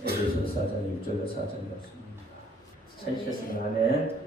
에베소 4장 6절로 4절 말씀입니다. 찾으셨으면 아멘.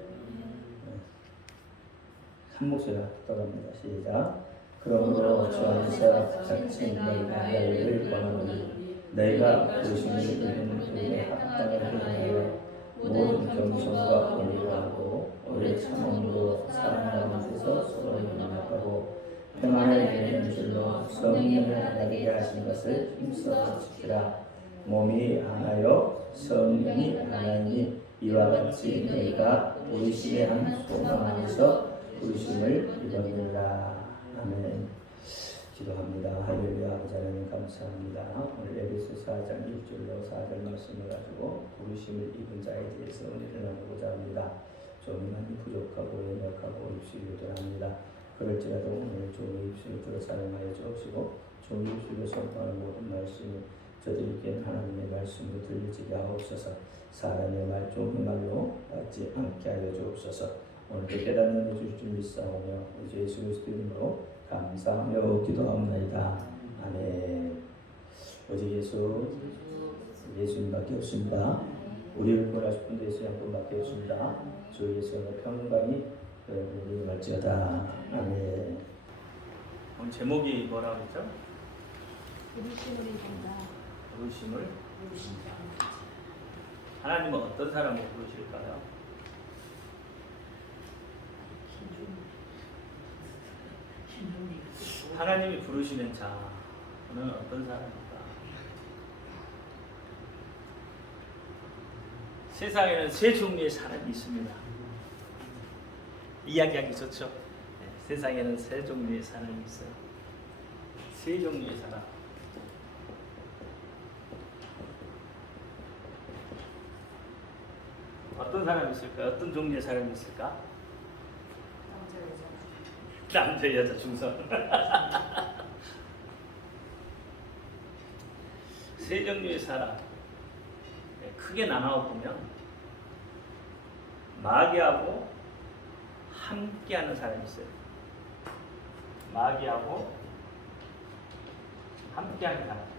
한 목소리 떠갑니다. 시작. 그러므로 주 안에서 짝진 너희가 너희를 권하노니 너희가 부르심을 입은 그의 합당을 행하여 모든 겸손과 권위를 하고 오래 참음으로 사랑 가운데서 서로 용납하고 평안을 누리는 줄로 성령을 나게 하신 것을 힘써 지키라. 몸이 하나요 성령이 하나니 이와 같이 너희가 우리심의 한 소망 안에서 부르심을 입었느니라. 아멘. 기도합니다. 할렐루야. 아버지 하나님 감사합니다. 오늘 에베소 4장 1절로 4절 말씀을 가지고 부르심을 입은 자에 대해서 은혜를 나누고자 합니다. 좀 많이 부족하고 연약하고 입술이 요동합니다. 그럴지라도 오늘 좋은 입술을 들어 사용하여 주옵시고 좋은 입술로 선포하는 모든 말씀을 저들에게 하나님의 말씀으로 들려지게 하옵소서. 사람의 말 좋은 말로 받지 않게 하여 주옵소서. 오늘도 깨닫는 해주실 줄 믿사오며 예수 그리스도 이름으로 감사하며 기도하옵나이다. 아멘. 오직 예수님밖에 없습니다. 우리를 구원하실 분 예수 한 분밖에 없습니다. 주 예수의 평강이 여러분에게 임할지어다. 아멘. 오늘 제목이 뭐라고 했죠? 부르심을 입은다. 부르심을 하나님은 어떤 사람을 부르실까요? 하나님이 부르시는 자는 어떤 사람입니까? 세상에는 세 종류의 사람이 있습니다. 이야기하기 좋죠? 네, 세상에는 세 종류의 사람이 있어요. 세 종류의 사람. 어떤 사람이 있을까요? 어떤 종류의 사람이 있을까? 남자, 여자, 중성. 세 종류의 사람. 크게 나눠 보면 마귀하고 함께하는 사람이 있어요. 마귀하고 함께하는 사람.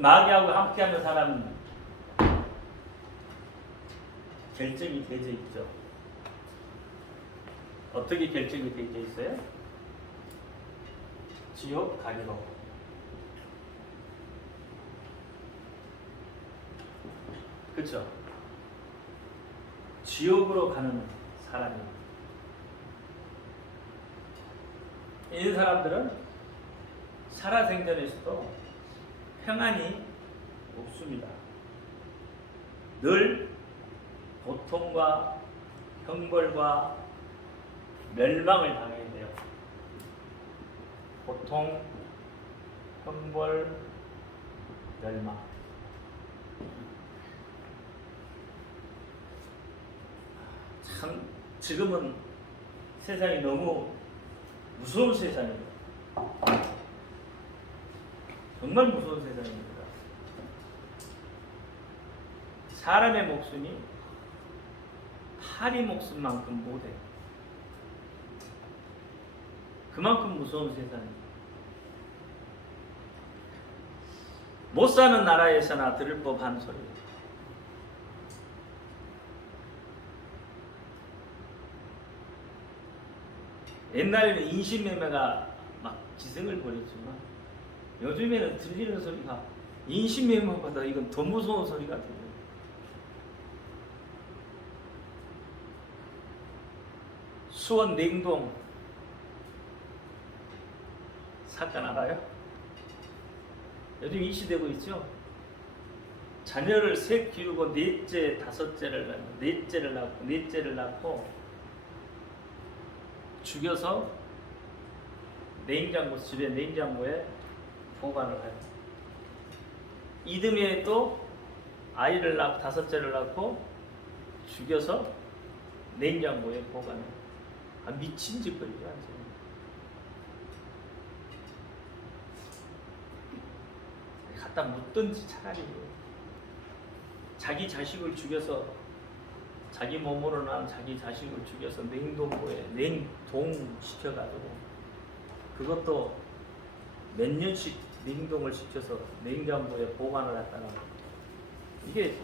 마귀하고 함께하는 사람은 결정이 되어 있죠. 어떻게 결정이 되어 있어요? 지옥 가기로. 그렇죠? 지옥으로 가는 사람입니다. 이 사람들은 살아생전에서도 평안이 없습니다. 늘 고통과 형벌과 멸망을 당해야 돼요. 고통, 형벌, 멸망. 참 지금은 세상이 너무 무서운 세상입니다. 정말 무서운 세상입니다. 사람의 목숨이 파리 목숨만큼 못해요. 그만큼 무서운 세상입니다. 못 사는 나라에서나 들을 법한 소리. 옛날에는 인신매매가 막 기승을 부렸지만 요즘에는 들리는 소리가 인신매매보다 이건 더 무서운 소리가 들려요. 수원 냉동 사건 알아요? 요즘 이슈되고 있죠? 자녀를 셋 키우고 넷째를 낳고 죽여서 집에 냉장고에 보관을 해요. 이듬해 또 아이를 낳고 다섯째를 낳고 죽여서 냉장고에 보관해요. 미친 짓거리죠, 완전히. 갖다 묻든지 차라리 자기 자식을 죽여서 자기 몸으로 난 자기 자식을 죽여서 냉동고에 냉동시켜가지고 그것도 몇 년씩 냉동을 시켜서 냉장고에 보관을 했다가 이게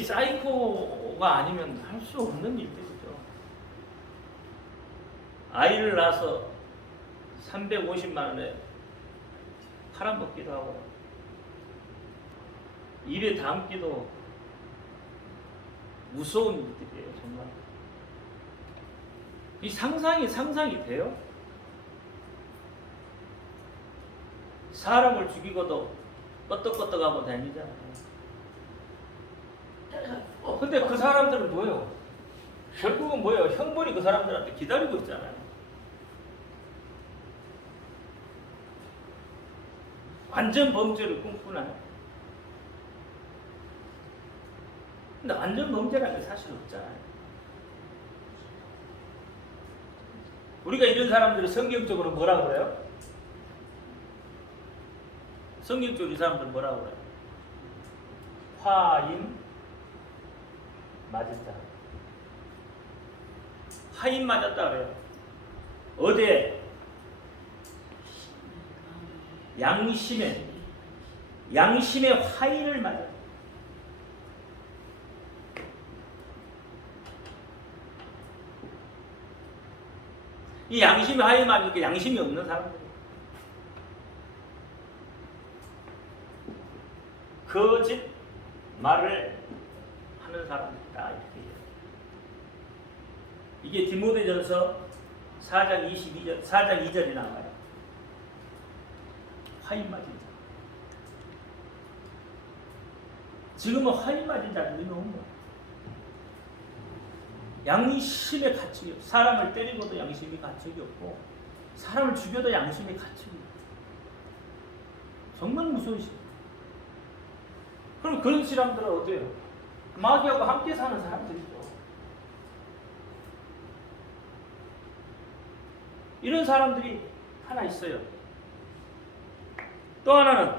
사이코가 아니면 할 수 없는 일들이죠. 아이를 낳아서 350만 원에 팔아먹기도 하고 입에 담기도 무서운 일들이에요. 정말 이 상상이 돼요? 사람을 죽이고도 껐덕껐덕하고 다니잖아요. 근데 그 사람들은 뭐예요? 결국은 뭐예요? 형벌이 그 사람들한테 기다리고 있잖아요. 완전 범죄를 꿈꾸나요? 근데 완전 범죄라는 게 사실 없잖아요. 우리가 이런 사람들을 성경적으로 뭐라고 그래요? 성경적으로 이 사람들 뭐라고 그래요? 화인 맞았다. 화인 맞았다 그래요. 어디에? 양심의 화인을 맞았다. 이 양심의 화인을 맞으니까 양심이 없는 사람들. 거짓 말을 하는 사람이다. 이게 디모데전서 4장 2절에 나와요. 화인 맞은 자. 지금은 화인 맞은 자들이 너무 많아요. 양심의 가책이 없고, 사람을 때리고도 양심이 가책이 없고, 사람을 죽여도 양심의 가책이 없고, 정말 무서운 시. 그럼 그런 사람들은 어때요? 마귀하고 함께 사는 사람들이죠. 이런 사람들이 하나 있어요. 또 하나는,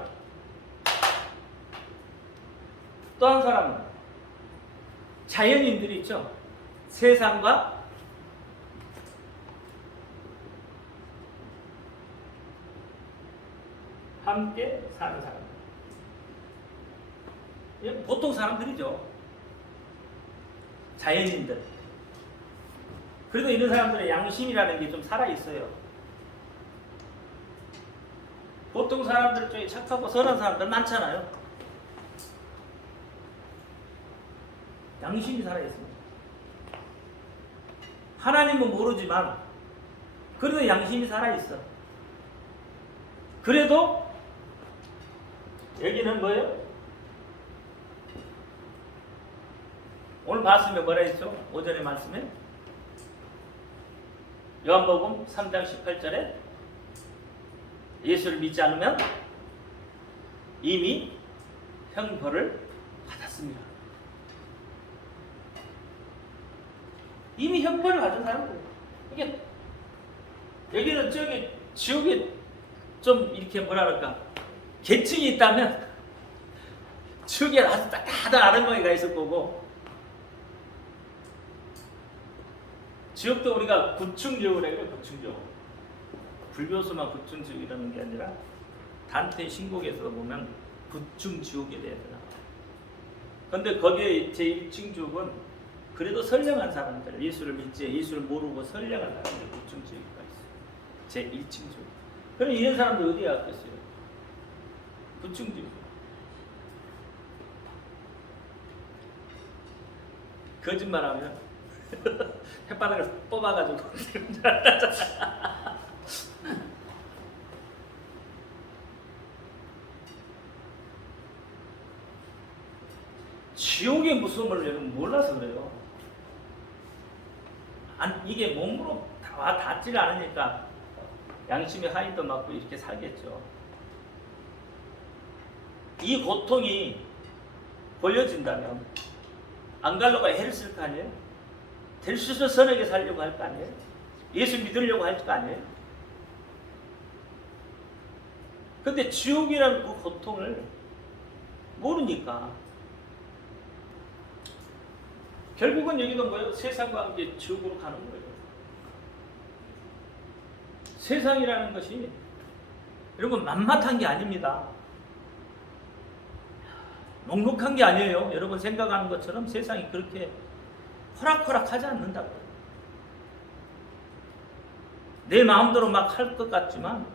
또 한 사람은 자연인들이 있죠. 세상과 함께 사는 사람들. 보통 사람들이죠. 자연인들. 그래도 이런 사람들의 양심이라는 게 좀 살아있어요. 보통 사람들 중에 착하고 선한 사람들 많잖아요. 양심이 살아있습니다. 하나님은 모르지만 그래도 양심이 살아있어. 그래도 여기는 뭐예요? 오늘 봤으면 뭐라 했죠? 오전에 말씀에 요한복음 3장 18절에 예수를 믿지 않으면 이미 형벌을 받았습니다. 이미 형벌을 받은 사람들. 이게 여기는 저기 지옥에 좀 이렇게 뭐라 그럴까 계층이 있다면 지옥에 아주 따뜻한 아랫목이가 있을 거고, 지옥도 우리가 구충지옥을 해요. 구충지옥. 불교수만 구충지옥이라는 게 아니라 단테 신곡에서 보면 구충지옥에 대해서 나와요. 근데 거기에 제1층 지옥은 그래도 선량한 사람들, 예수를 믿지, 예수를 모르고 선량한 사람들 구충지옥가 있어요. 제1층 지옥. 그럼 이런 사람들 어디에 갔겠어요? 구충지옥. 거짓말하면 혓바닥을 뽑아가지고 지옥의 무서움을 여러분 몰라서 그래요. 이게 몸으로 닿지를 않으니까 양심의 하인도 맞고 이렇게 살겠죠. 이 고통이 보여진다면 안 가려고 애를 쓸 거 아니에요? 될 수 있어 선하게 살려고 할 거 아니에요? 예수 믿으려고 할 거 아니에요? 근데 지옥이라는 그 고통을 모르니까 결국은 여기도 뭐예요? 세상과 함께 지옥으로 가는 거예요. 세상이라는 것이 여러분 만mat한 게 아닙니다. 넉넉한 게 아니에요. 여러분 생각하는 것처럼 세상이 그렇게 호락호락하지 않는다고요. 내 마음대로 막 할 것 같지만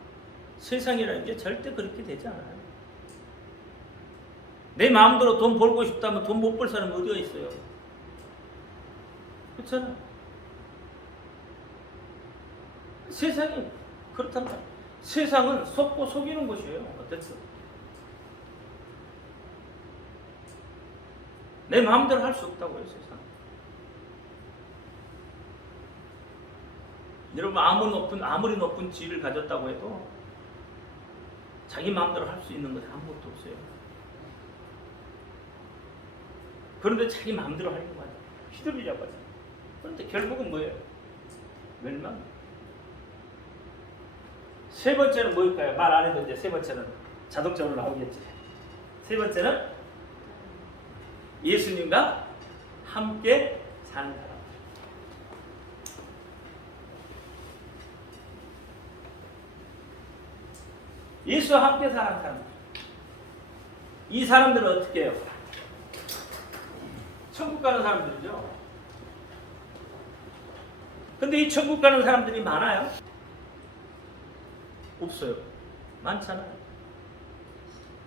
세상이라는 게 절대 그렇게 되지 않아요. 내 마음대로 돈 벌고 싶다면 돈 못 벌 사람이 어디가 있어요? 그렇잖아요. 세상이 그렇단 말이에요. 세상은 속고 속이는 것이에요. 어쨌든 내 마음대로 할 수 없다고요. 세상. 여러분 아무리 높은 지위를 가졌다고 해도 자기 마음대로 할 수 있는 것이 아무것도 없어요. 그런데 자기 마음대로 하려고 하죠. 휘둘리려고 하죠. 그런데 결국은 뭐예요? 멸망. 세 번째는 뭘까요? 말 안 해도 이제 세 번째는 자동적으로 나오겠지. 세 번째는 예수님과 함께 사는 사람. 예수와 함께 사는 사람. 이 사람들은 어떻게 해요? 천국 가는 사람들이죠. 근데 이 천국 가는 사람들이 많아요? 없어요. 많잖아요.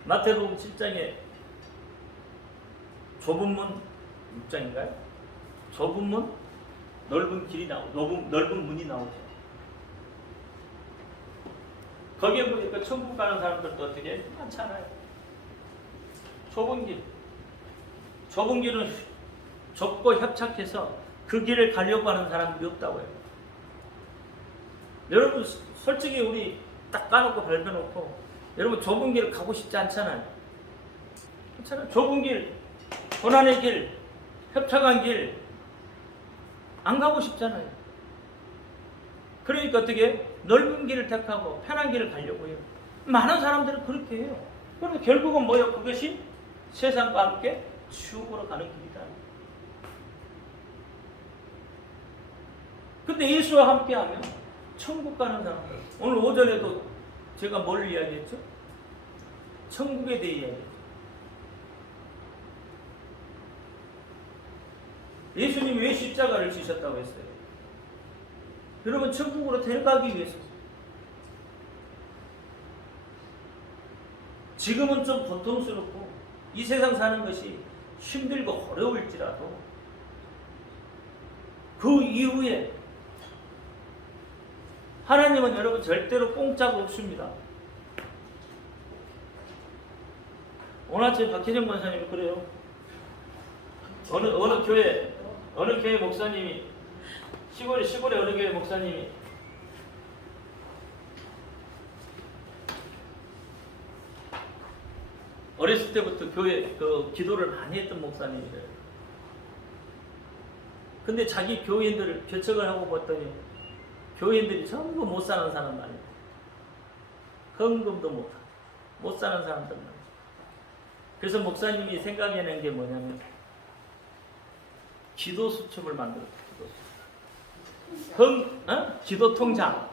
마태복음 7장에 좁은 문 6장인가요? 좁은 문, 넓은 길이 넓은 문이 나오죠. 거기에 보니까 천국 가는 사람들도 어떻게 해요? 많잖아요. 좁은 길은 좁고 협착해서 그 길을 가려고 하는 사람들이 없다고요. 여러분 솔직히 우리 딱 까놓고 밟아놓고 여러분 좁은 길을 가고 싶지 않잖아요. 그렇잖아요. 좁은 길, 고난의 길, 협착한 길 안 가고 싶잖아요. 그러니까 어떻게 넓은 길을 택하고 편한 길을 가려고 해요. 많은 사람들은 그렇게 해요. 그런데 결국은 뭐예요? 그것이 세상과 함께 지옥으로 가는 길이다. 근데 예수와 함께하면 천국 가는 사람들. 오늘 오전에도 제가 뭘 이야기했죠? 천국에 대해 이야기했죠. 예수님이 왜 십자가를 지셨다고 했어요? 여러분 천국으로 데려가기 위해서. 지금은 좀 고통스럽고 이 세상 사는 것이 힘들고 어려울지라도 그 이후에 하나님은 여러분 절대로 공짜가 없습니다. 오늘 아침에 박혜정 권사님이 그래요. 어느 교회 목사님이 시골에 어느 교회 목사님이 어렸을 때부터 교회 기도를 많이 했던 목사님이래요. 근데 자기 교인들을 개척을 하고 봤더니 교인들이 전부 못 사는 사람 말이에요. 헌금도 못 사는 사람들 말이에요. 그래서 목사님이 생각해낸 게 뭐냐면 기도 수첩을 만들었어요. 기도 통장.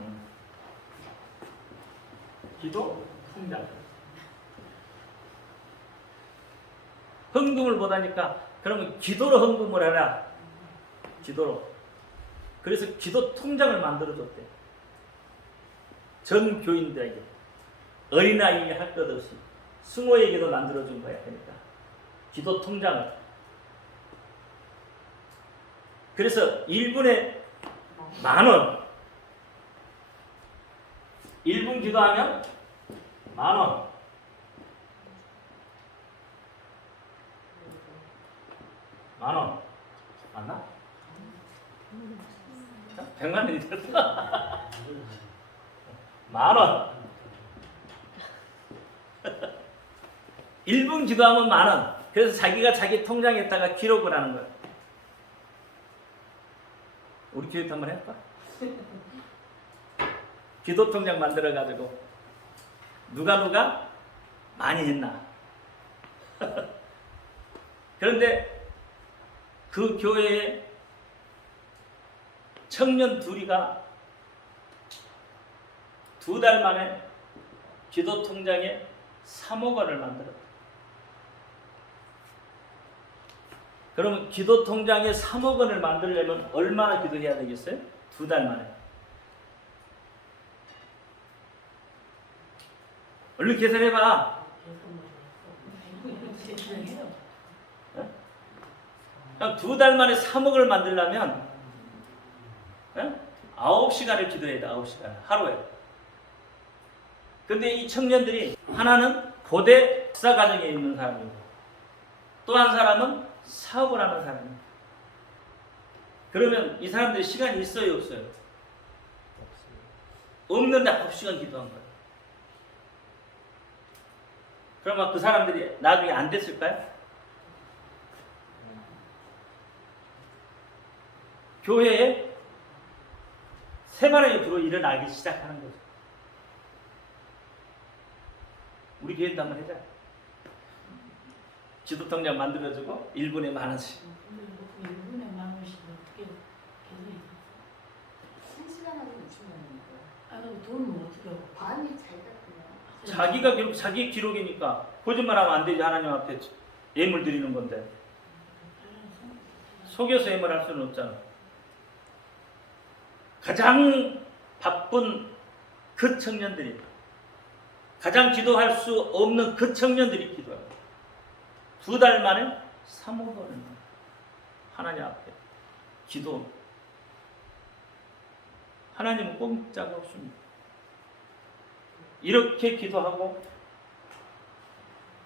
기도 통장. 헌금을 못하니까 그러면 기도로 헌금을 해라. 기도로. 그래서 기도 통장을 만들어줬대. 전 교인들에게 어린아이에 할 것 없이 승호에게도 만들어준 거야. 그러니까 기도 통장을. 그래서 1분에 10,000원. 1분 기도하면 10,000원. 만원. 맞나? 100만 원이 됐어. 10,000원. 1분 기도하면 10,000원. 그래서 자기가 자기 통장에다가 기록을 하는 거야. 우리 교회도 한번 해볼까? 기도 통장 만들어가지고 누가 많이 했나? 그런데 그 교회에 청년 둘이가 2달 만에 기도 통장에 3억 원을 만들었다. 그러면 기도 통장에 3억 원을 만들려면 얼마나 기도해야 되겠어요? 2달 만에. 얼른 계산해봐. 그냥 2달 만에 3억을 만들려면 9시간을 기도해야 돼. 9시간 하루에. 근데 이 청년들이 하나는 고대 박사 과정에 있는 사람이고 또 한 사람은 사업을 하는 사람이에요. 그러면 이 사람들이 시간이 있어요, 없어요? 없는데 9시간 기도한 거예요. 그러면 그 사람들이 나중에 안 됐을까요? 교회에 생활의 부로 일어나기 시작하는 거죠. 우리 교회도 한번 해자. 기도통장 만들어주고 1분에 10,000원씩. 1분에 10,000원씩 어떻게 계산이 돼? 1시간 하면 6천 원이니까. 아, 그럼 돈은 어떻게 하고? 반이 자기가 그냥. 자기가 기록, 자기 기록이니까 거짓말하면 안 되지. 하나님 앞에 예물 드리는 건데 속여서 예물할 수는 없잖아. 가장 바쁜 그 청년들이, 가장 기도할 수 없는 그 청년들이 기도해요. 2달 만에 3억 원을 하나님 앞에 기도. 하나님은 꼼짝 없습니다. 이렇게 기도하고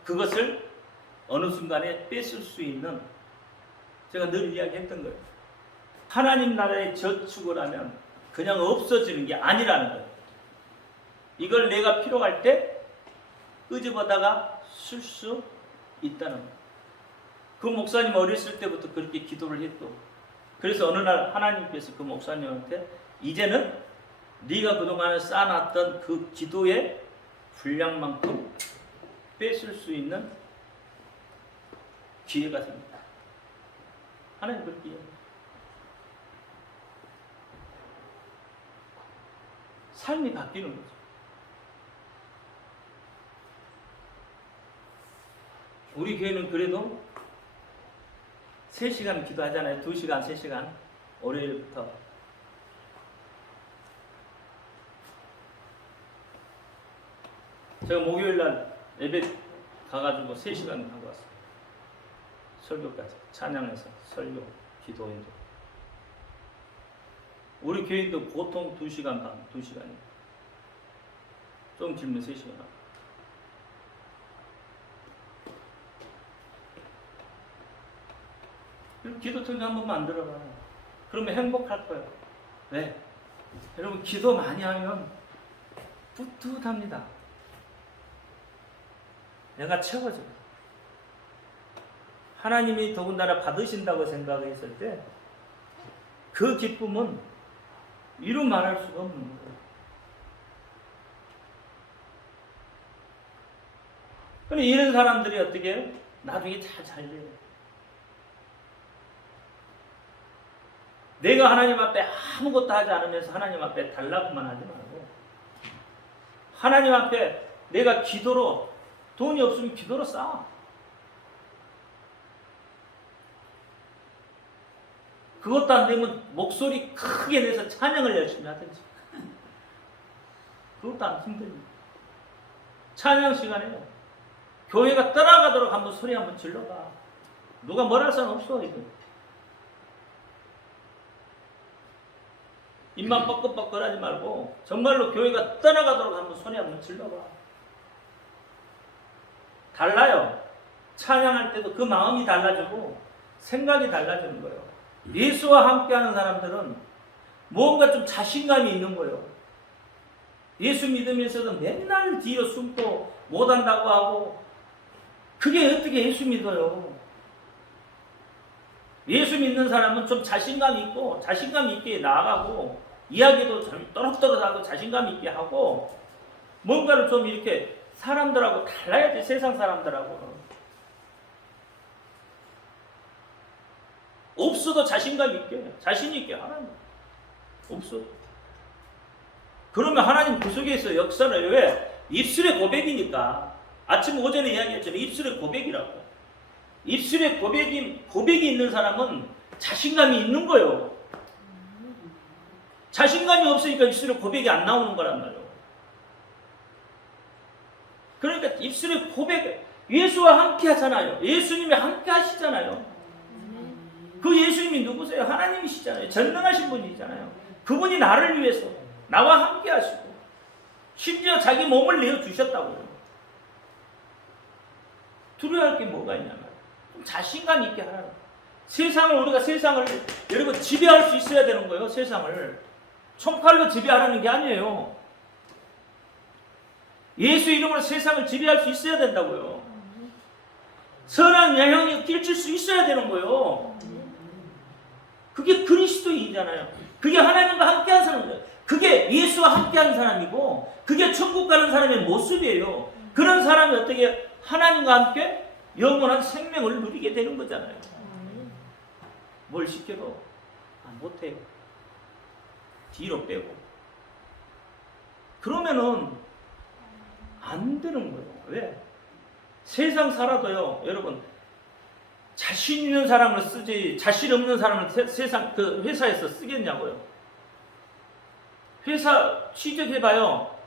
그것을 어느 순간에 뺏을 수 있는, 제가 늘 이야기했던 거예요. 하나님 나라의 저축을 하면 그냥 없어지는 게 아니라는 거예요. 이걸 내가 필요할 때 끄집어다가 쓸 수 있다는 거예요. 그 목사님 어렸을 때부터 그렇게 기도를 했고, 그래서 어느 날 하나님께서 그 목사님한테 이제는 네가 그동안에 쌓아놨던 그 기도의 분량만큼 뺏을 수 있는 기회가 생긴다. 하나님 그렇게 얘기해요. 삶이 바뀌는 거죠. 우리 교회는 그래도 3시간 기도하잖아요. 2시간, 3시간. 월요일부터. 제가 목요일날 예배 가가지고 3시간 하고 왔어요. 설교까지. 찬양해서 설교, 기도인도. 우리 교인도 보통 2시간 반, 2시간이에요. 좀 길면 3시간 하고. 기도통장 한번 만들어봐요. 그러면 행복할 거예요. 왜? 여러분 기도 많이 하면 뿌듯합니다. 내가 채워져요. 하나님이 더군다나 받으신다고 생각했을 때 그 기쁨은 이루 말할 수가 없는 거예요. 그럼 이런 사람들이 어떻게 해요? 나중에 잘 살려요. 내가 하나님 앞에 아무것도 하지 않으면서 하나님 앞에 달라고만 하지 말고, 하나님 앞에 내가 기도로, 돈이 없으면 기도로 쌓아. 그것도 안 되면 목소리 크게 내서 찬양을 열심히 하든지. 그것도 안 힘듭니다. 찬양 시간에 교회가 떠나가도록 한번 소리 한번 질러봐. 누가 뭘 할 사람 없어, 이거. 입만 뻐끔뻐끔 하지 말고 정말로 교회가 떠나가도록 한번 소리 한번 질러봐. 달라요. 찬양할 때도 그 마음이 달라지고 생각이 달라지는 거예요. 예수와 함께하는 사람들은 뭔가 좀 자신감이 있는 거예요. 예수 믿으면서도 맨날 뒤로 숨고 못한다고 하고, 그게 어떻게 예수 믿어요? 예수 믿는 사람은 좀 자신감 있고 자신감 있게 나아가고 이야기도 좀 또렷또렷하고 자신감 있게 하고 뭔가를 좀 이렇게 사람들하고 달라야지. 세상 사람들하고 없어도 자신감 있게, 자신 있게 하라는 거예요. 없어도. 그러면 하나님 그 속에서 역사를 왜? 입술의 고백이니까. 아침 오전에 이야기했잖아요. 입술의 고백이라고. 입술의 고백이 있는 사람은 자신감이 있는 거예요. 자신감이 없으니까 입술의 고백이 안 나오는 거란 말이에요. 그러니까 입술의 고백, 예수와 함께 하잖아요. 예수님이 함께 하시잖아요. 그 예수님이 누구세요? 하나님이시잖아요. 전능하신 분이잖아요. 그분이 나를 위해서 나와 함께 하시고 심지어 자기 몸을 내어주셨다고요. 두려워할 게 뭐가 있냐면 좀 자신감 있게 하라는 거예요. 우리가 세상을 여러분 지배할 수 있어야 되는 거예요. 세상을 총칼로 지배하라는 게 아니에요. 예수 이름으로 세상을 지배할 수 있어야 된다고요. 선한 영향이 끼칠 수 있어야 되는 거예요. 그게 그리스도인이잖아요. 그게 하나님과 함께한 사람이에요. 그게 예수와 함께한 사람이고 그게 천국 가는 사람의 모습이에요. 그런 사람이 어떻게 하나님과 함께 영원한 생명을 누리게 되는 거잖아요. 뭘 시켜도 못해요. 뒤로 빼고. 그러면은 안 되는 거예요. 왜? 세상 살아도요, 여러분, 자신 있는 사람을 쓰지, 자신 없는 사람을 세상, 그 회사에서 쓰겠냐고요. 회사 취직해봐요.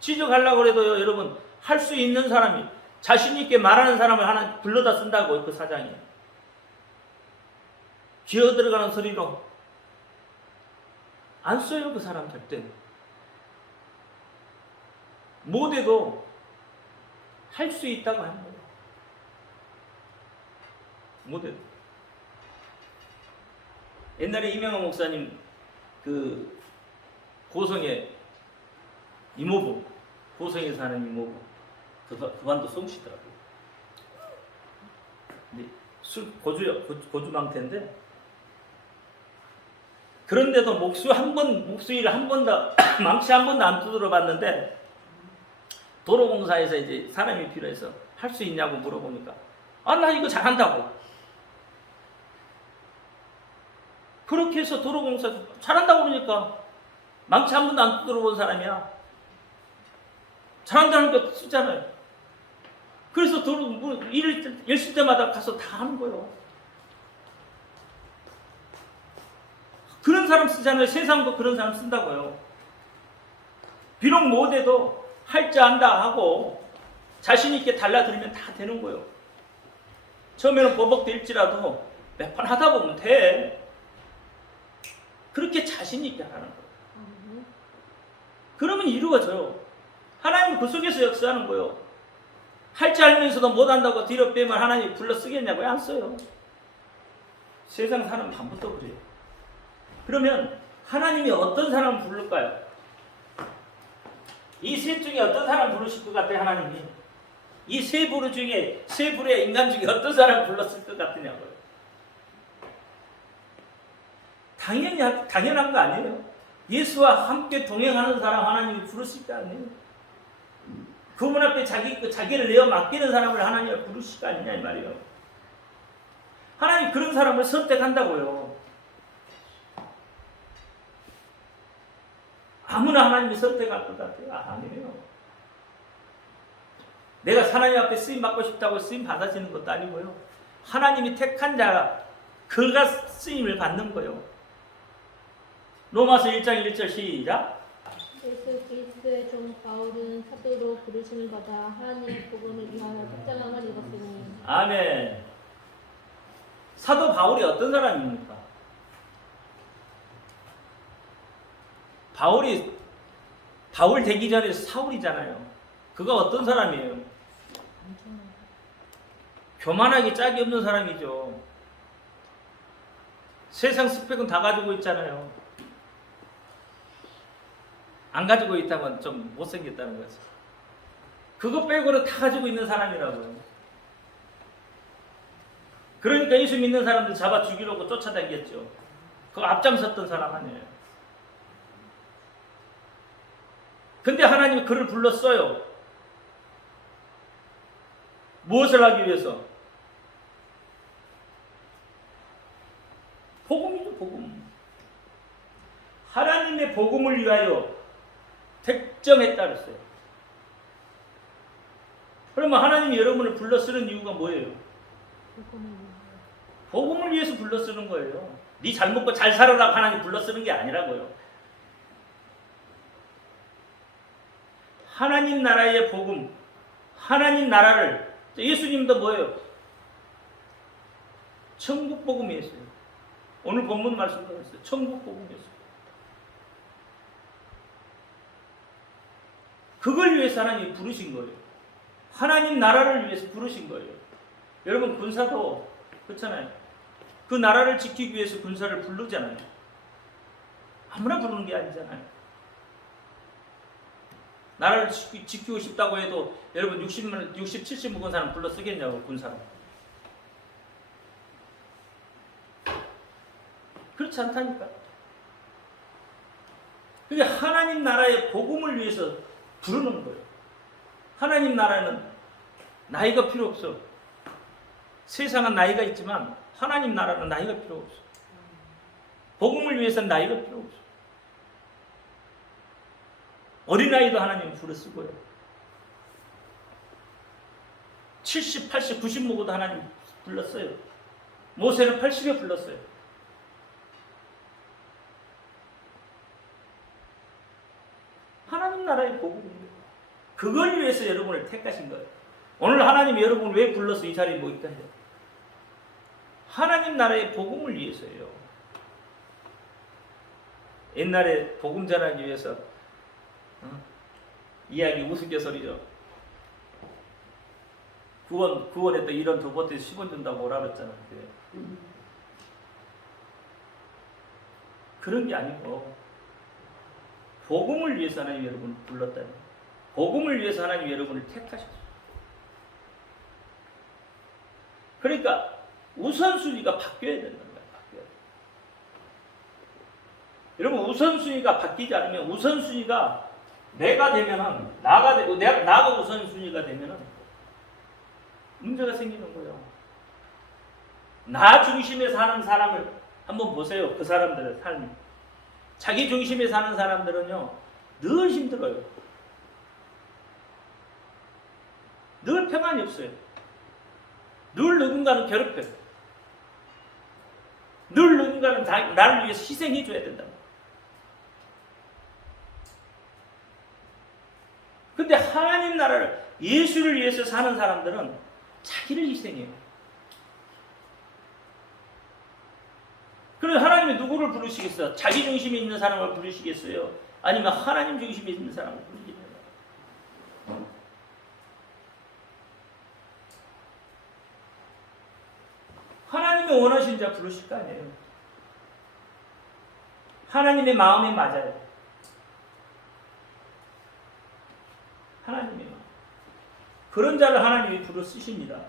취직하려고 해도요, 여러분, 할 수 있는 사람이, 자신있게 말하는 사람을 하나 불러다 쓴다고요, 그 사장이. 기어 들어가는 소리로. 안 써요, 그 사람 절대. 못해도 할 수 있다고 하는 거예요. 못해도. 옛날에 이명환 목사님 그 고성에 이모부, 고성에 사는 이모부, 그반도 쏘시더라고요. 근데 고주망태인데, 그런데도 목수일을 한 번도, 망치 한 번도 안 두드려 봤는데, 도로공사에서 이제 사람이 필요해서 할 수 있냐고 물어보니까, 나 이거 잘한다고. 그렇게 해서 도로공사 잘한다고 그러니까, 망치 한 번도 안 두드려 본 사람이야. 잘한다는 거 쓰잖아요. 그래서 일 쓸 때마다 가서 다 하는 거예요. 그런 사람 쓰잖아요. 세상도 그런 사람 쓴다고요. 비록 못해도 할 줄 안다 하고 자신있게 달라들면 다 되는 거예요. 처음에는 버벅댈지라도 몇 번 하다 보면 돼. 그렇게 자신있게 하라는 거예요. 그러면 이루어져요. 하나님은 그 속에서 역사하는 거예요. 할 줄 알면서도 못한다고 뒤로 빼면 하나님이 불러 쓰겠냐고요? 안 써요. 세상 사람 반부터 그래요. 그러면 하나님이 어떤 사람을 부를까요? 이 셋 중에 어떤 사람 부르실 것 같아요, 하나님이? 이 세 부류의 인간 중에 어떤 사람 불렀을 것 같으냐고요? 당연한 거 아니에요? 예수와 함께 동행하는 사람 하나님이 부르실 거 아니에요? 그분 앞에 자기를 내어 맡기는 사람을 하나님이 부르실 거 아니냐 이 말이에요. 하나님 그런 사람을 선택한다고요. 아무나 하나님이 선택할 것 같아요? 아니에요. 내가 하나님 앞에 쓰임 받고 싶다고 쓰임 받아지는 것도 아니고요. 하나님이 택한 자가 그가 쓰임을 받는 거예요. 로마서 1장 1절 시작. 예수 그리스도의 종 바울은 사도로 부르심을 받아 하나님의 복음을 위하여 특장함을 입었으니. 아멘. 사도 바울이 어떤 사람입니까? 바울 되기 전에 사울이잖아요. 그가 어떤 사람이에요? 교만하기 짝이 없는 사람이죠. 세상 스펙은 다 가지고 있잖아요. 안 가지고 있다면 좀 못생겼다는 거지. 그거 빼고는 다 가지고 있는 사람이라고요. 그러니까 예수 믿는 사람들 잡아 죽이려고 쫓아다녔죠. 그거 앞장섰던 사람 아니에요. 근데 하나님이 그를 불렀어요. 무엇을 하기 위해서? 복음. 하나님의 복음을 위하여 택정했다 그랬어요. 그러면 하나님이 여러분을 불러 쓰는 이유가 뭐예요? 복음을 위해서 불러 쓰는 거예요. 네 잘 먹고 잘 살아라고 하나님 불러 쓰는 게 아니라고요. 하나님 나라의 복음, 하나님 나라를, 예수님도 뭐예요? 천국 복음이었어요. 오늘 본문 말씀도 했어요. 천국 복음이었어요. 그걸 위해서 하나님이 부르신 거예요. 하나님 나라를 위해서 부르신 거예요. 여러분 군사도 그렇잖아요. 그 나라를 지키기 위해서 군사를 부르잖아요. 아무나 부르는 게 아니잖아요. 나라를 지키고 싶다고 해도 여러분 60, 70 먹은 사람 불러 쓰겠냐고 군사로. 그렇지 않다니까. 그게 하나님 나라의 복음을 위해서 부르는 거예요. 하나님 나라는 나이가 필요 없어. 세상은 나이가 있지만 하나님 나라는 나이가 필요 없어. 복음을 위해서는 나이가 필요 없어. 어린아이도 하나님은 불러 쓰고요. 70, 80, 90 먹어도 하나님 불렀어요. 모세는 80에 불렀어요. 하나님 나라의 복음입니다. 그걸 위해서 여러분을 택하신 거예요. 오늘 하나님이 여러분을 왜 불러서 이 자리에 모였다 해요? 하나님 나라의 복음을 위해서예요. 옛날에 복음 전하기 위해서 이야기 우스갯소리죠. 구원했다 이런 도보한테 10원 준다고 오라 그랬잖아요. 그런 게 아니고 복음을 위해서 하나님 여러분을 불렀다니. 복음을 위해서 하나님 여러분을 택하셨어요. 그러니까 우선순위가 바뀌어야 된다는 거예요. 바뀌어야 돼. 여러분 우선순위가 바뀌지 않으면 우선순위가 내가 되면은 나가 되고 나가 우선순위가 되면은 문제가 생기는 거예요. 나 중심에 사는 사람을 한번 보세요. 그 사람들의 삶이. 자기 중심에 사는 사람들은요 늘 힘들어요. 늘 평안이 없어요. 늘 누군가는 괴롭혀요. 늘 누군가는 나를 위해서 희생해 줘야 된다. 근데 하나님 나라를 예수를 위해서 사는 사람들은 자기를 희생해요. 그래서 하나님이 누구를 부르시겠어요? 자기 중심에 있는 사람을 부르시겠어요? 아니면 하나님 중심에 있는 사람을 부르시겠어요? 하나님이 원하신 자 부르실 거 아니에요. 하나님의 마음에 맞아요. 하나님의 마음. 그런 자를 하나님이 불러 쓰십니다.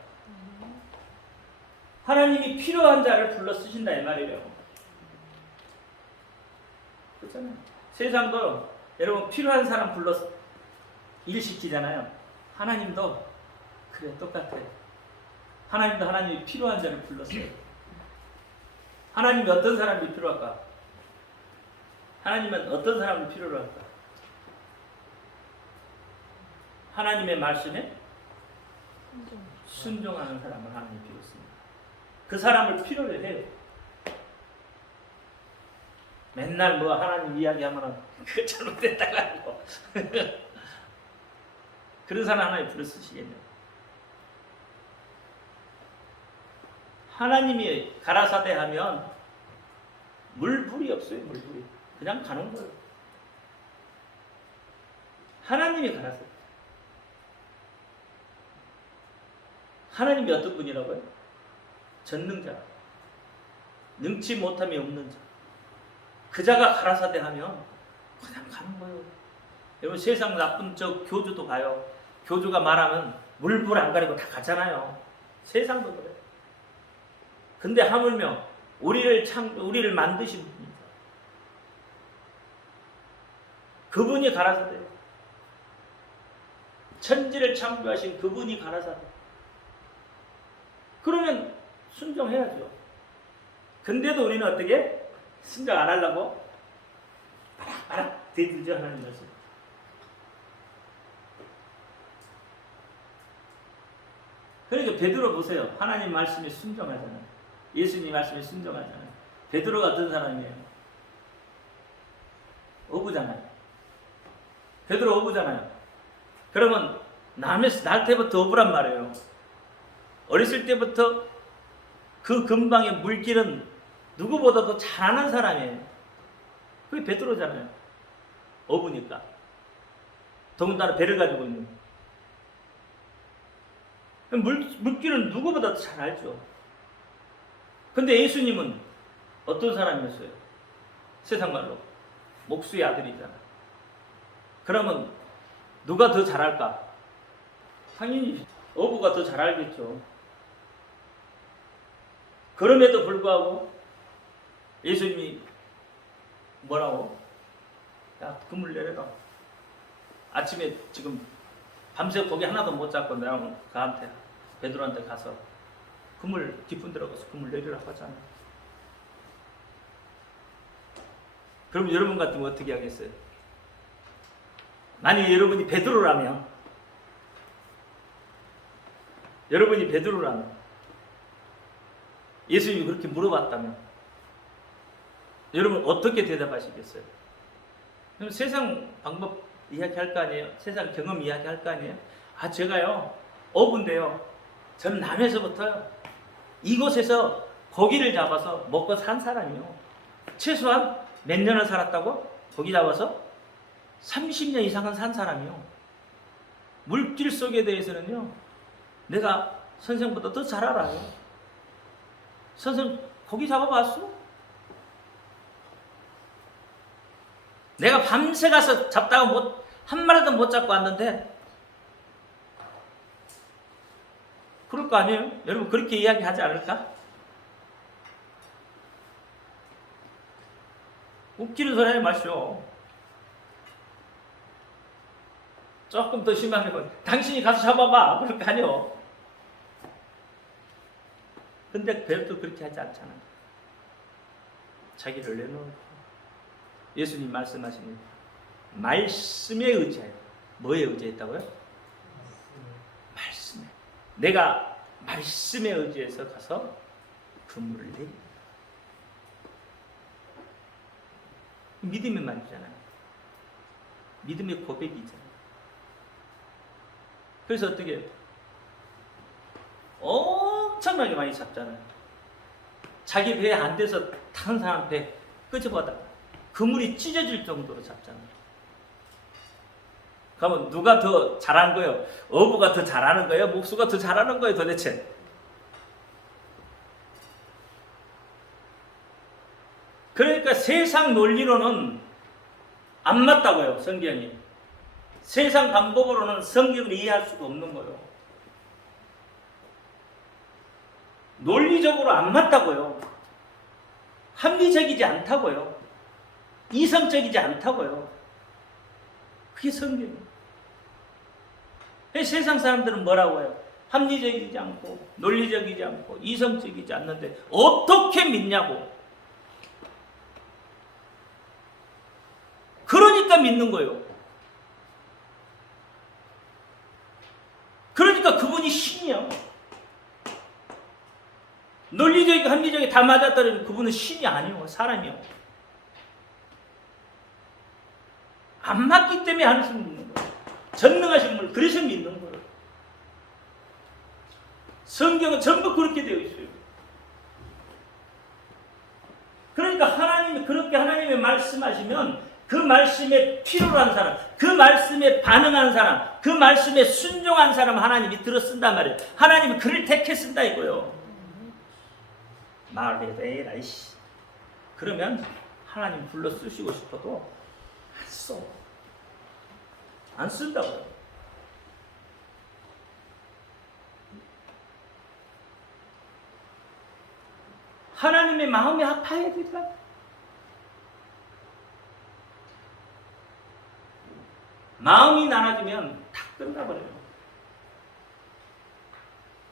하나님이 필요한 자를 불러 쓰신다 이 말이에요. 그렇잖아요. 세상도 여러분 필요한 사람 불러 일시키잖아요. 하나님도 그래 똑같아요. 하나님도 하나님이 필요한 자를 불렀어요. 하나님이 어떤 사람이 필요할까? 하나님은 어떤 사람을 필요로 할까? 하나님의 말씀에 순종하는 사람을 하나님이 필요했습니다. 그 사람을 필요로 해요. 맨날 뭐 하나님 이야기하면 그거 잘못됐다고 하고 그런 사람 하나님 불러 쓰시겠네요. 하나님이 가라사대 하면 물불이 없어요. 물불이 그냥 가는 거예요. 하나님이 가라사대. 하나님이 어떤 분이라고요? 전능자, 능치 못함이 없는 자. 그 자가 가라사대 하면 그냥 가는 거예요. 여러분 세상 나쁜 저 교주도 봐요. 교주가 말하면 물불 안 가리고 다 가잖아요. 세상도 그래. 근데 하물며 우리를 만드신 분입니다. 그분이 가라사대. 천지를 창조하신 그분이 가라사대. 그러면 순종해야죠. 근데도 우리는 어떻게? 순종 안 하려고 바락바락 대들죠 하나님 말씀. 그러니까 베드로 보세요. 하나님 말씀에 순종하잖아요. 예수님 말씀에 순종하잖아요. 베드로 같은 사람이에요. 어부잖아요. 베드로 어부잖아요. 그러면 날 때부터 어부란 말이에요. 어렸을 때부터 그 근방의 물길은 누구보다도 잘 아는 사람이에요. 그게 베드로잖아요. 어부니까. 더군다나 배를 가지고 있는. 물길은 누구보다도 잘 알죠. 근데 예수님은 어떤 사람이었어요? 세상 말로 목수의 아들이잖아. 그러면 누가 더 잘할까? 당연히 어부가 더 잘 알겠죠. 그럼에도 불구하고 예수님이 뭐라고? 야, 그물 내려라. 아침에 지금 밤새 고기 하나도 못 잡고 내가 그한테 베드로한테 가서 그물 깊은 데로 가서 그물 내리라고 하잖아. 그럼 여러분 같으면 어떻게 하겠어요? 만약 여러분이 베드로라면 예수님이 그렇게 물어봤다면 여러분 어떻게 대답하시겠어요? 그럼 세상 방법 이야기할 거 아니에요? 세상 경험 이야기할 거 아니에요? 아, 제가요 어부인데요, 저는 남에서부터 이곳에서 고기를 잡아서 먹고 산 사람이요. 최소한 몇 년을 살았다고? 고기 잡아서 30년 이상은 산 사람이요. 물길 속에 대해서는요, 내가 선생보다 더 잘 알아요. 선생 고기 잡아봤어? 내가 밤새 가서 잡다가 한 마리도 못 잡고 왔는데, 그럴 거 아니에요? 여러분 그렇게 이야기하지 않을까? 웃기는 소리 하지 마시오. 조금 더 심하게 보면 당신이 가서 잡아봐. 그럴 거 아니에요. 근데 베드로도 그렇게 하지 않잖아. 자기를 내놓고 예수님 말씀하시는 말씀에 의지해요. 뭐에 의지했다고요? 말씀에. 내가 말씀에 의지해서 가서 그물을 내립니다. 믿음의 말이잖아요. 믿음의 고백이잖아요. 그래서 어떻게 해요? 엄청나게 많이 잡잖아요. 자기 배에 안 돼서 타는 사람 배 끄집어다 그물이 찢어질 정도로 잡잖아요. 그러면 누가 더 잘한 거예요? 어부가 더 잘하는 거예요? 목수가 더 잘하는 거예요 도대체? 그러니까 세상 논리로는 안 맞다고요. 성경이. 세상 방법으로는 성경을 이해할 수가 없는 거예요. 논리적으로 안 맞다고요. 합리적이지 않다고요. 이성적이지 않다고요. 그게 성경이에요. 세상 사람들은 뭐라고 해요? 합리적이지 않고 논리적이지 않고 이성적이지 않는데 어떻게 믿냐고. 그러니까 믿는 거예요. 그러니까 그분이 신이야. 논리적이고 합리적이 다 맞았다면 그분은 신이 아니요, 사람이요. 안 맞기 때문에 하나님 믿는 거예요. 전능하신 분을 그래서 믿는 거예요. 성경은 전부 그렇게 되어 있어요. 그러니까 하나님이 그렇게 하나님의 말씀하시면 그 말씀에 필요로 한 사람, 그 말씀에 반응한 사람, 그 말씀에 순종한 사람 하나님이 들어 쓴단 말이에요. 하나님이 그를 택해 쓴다 이거예요. 말을 해도 에라 이씨. 그러면 하나님 불러 쓰시고 싶어도 안 써. 안 쓴다고요. 하나님의 마음이 아파야 되더라. 마음이 나눠지면 탁 끝나버려요.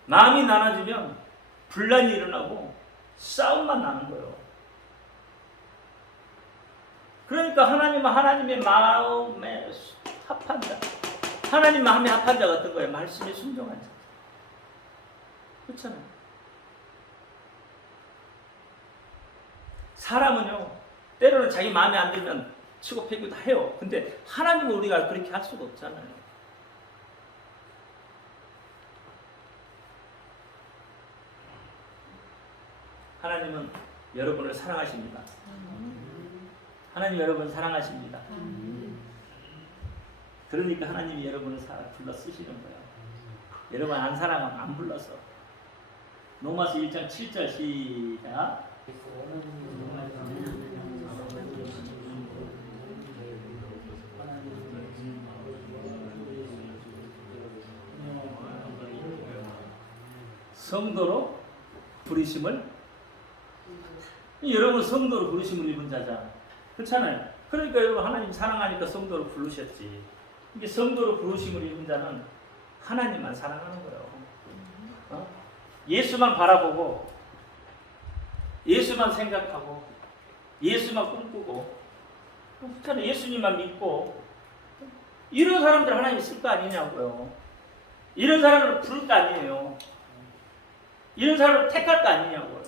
마음이 나눠지면 분란이 일어나고 싸움만 나는 거예요. 그러니까 하나님은 하나님의 마음에 합한 자, 하나님 마음에 합한 자가 어떤 거예요? 말씀에 순종한 자. 그렇잖아요. 사람은요, 때로는 자기 마음에 안 들면 치고 패기도 해요. 근데 하나님은 우리가 그렇게 할 수가 없잖아요. 하나님은 여러분을 사랑하십니다. 하나님 여러분을 사랑하십니다. 그러니까 하나님이 여러분을 불러 쓰시는 거예요. 여러분 안 사랑하면 안 불러서. 로마서 1장 7절 시작. 성도로 부르심을, 여러분 성도로 부르심을 입은 자잖아. 그렇잖아요. 그러니까 여러분 하나님 사랑하니까 성도로 부르셨지. 이게 성도로 부르심을 입은 자는 하나님만 사랑하는 거예요. 예수만 바라보고, 예수만 생각하고, 예수만 꿈꾸고, 그렇잖아요. 예수님만 믿고, 이런 사람들 하나님이 쓸 거 아니냐고요. 이런 사람을 부를 거 아니에요. 이런 사람을 택할 거 아니냐고요.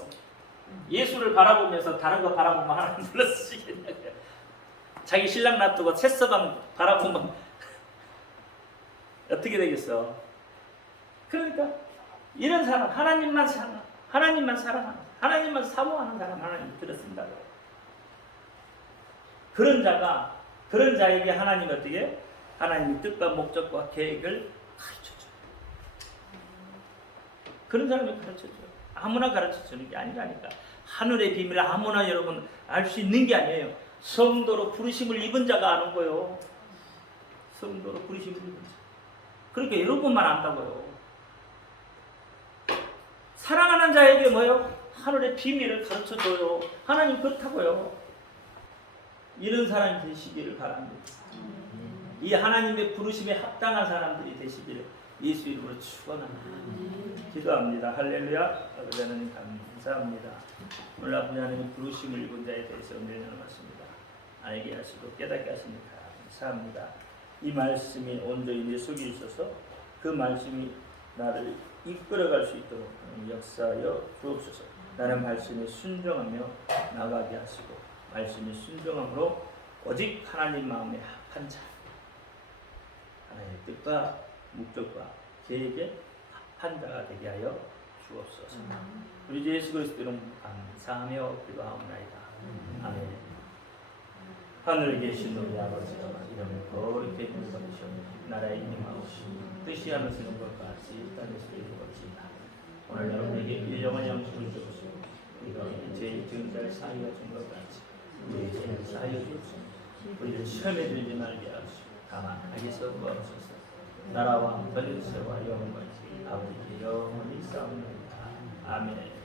예수를 바라보면서 다른 거 바라보면 하나님 불러쓰시겠냐고요. 자기 신랑 놔두고 채서방 바라보면 어떻게 되겠어? 그러니까 이런 사람, 하나님만 사랑하는, 하나님만 사모하는 사람 하나님이 들었습니다고요. 그런 자에게 하나님이 어떻게? 하나님의 뜻과 목적과 계획을 가르쳐줘요. 그런 사람이 가르쳐줘요. 아무나 가르쳐주는 게 아니라니까. 하늘의 비밀을 아무나 여러분 알 수 있는 게 아니에요. 성도로 부르심을 입은 자가 아는 거예요. 성도로 부르심을 입은 자. 그러니까 여러분만 안다고요. 사랑하는 자에게 뭐요? 하늘의 비밀을 가르쳐줘요. 하나님 그렇다고요. 이런 사람이 되시기를 바랍니다. 이 하나님의 부르심에 합당한 사람들이 되시기를 예수 이름으로 축원합니다. 기도합니다. 할렐루야. 아버지 하나님 감사합니다. 오늘 아버지 하나님 부르심을 입은 자에 대해서 은혜를 나눴습니다. 알게 하시고 깨닫게 하시니까 감사합니다. 이 말씀이 온전히 내 속에 있어서 그 말씀이 나를 이끌어갈 수 있도록 역사하여 주옵소서. 나는 말씀에 순종하며 나가게 하시고 말씀에 순종함으로 오직 하나님 마음에 합한 자, 하나님의 뜻과 목적과 계획에 합한 자가 되게 하여 주옵소서. 우리 주 예수 그리스도로 감사하며 기도하옵나이다. 아멘. 하늘에 계신 우리 아버지가 이름을 거룩히 부르시옵소서. 나라의 임하옵시고 뜻이 하늘에서는 것 같이 땅에서 이루어지이다. 오늘 여러분에게 일용할 양식을 주옵시고 우리가 죄의 증자를 사하여 준 것 같이 우리의 죄를 사하여 주옵소서. 우리를 시험에 들지 말게 하시고 다만 악에서 구하옵소서. 나라와 권세와 영광이 아버지께 영원히 싸웁니다. 아멘.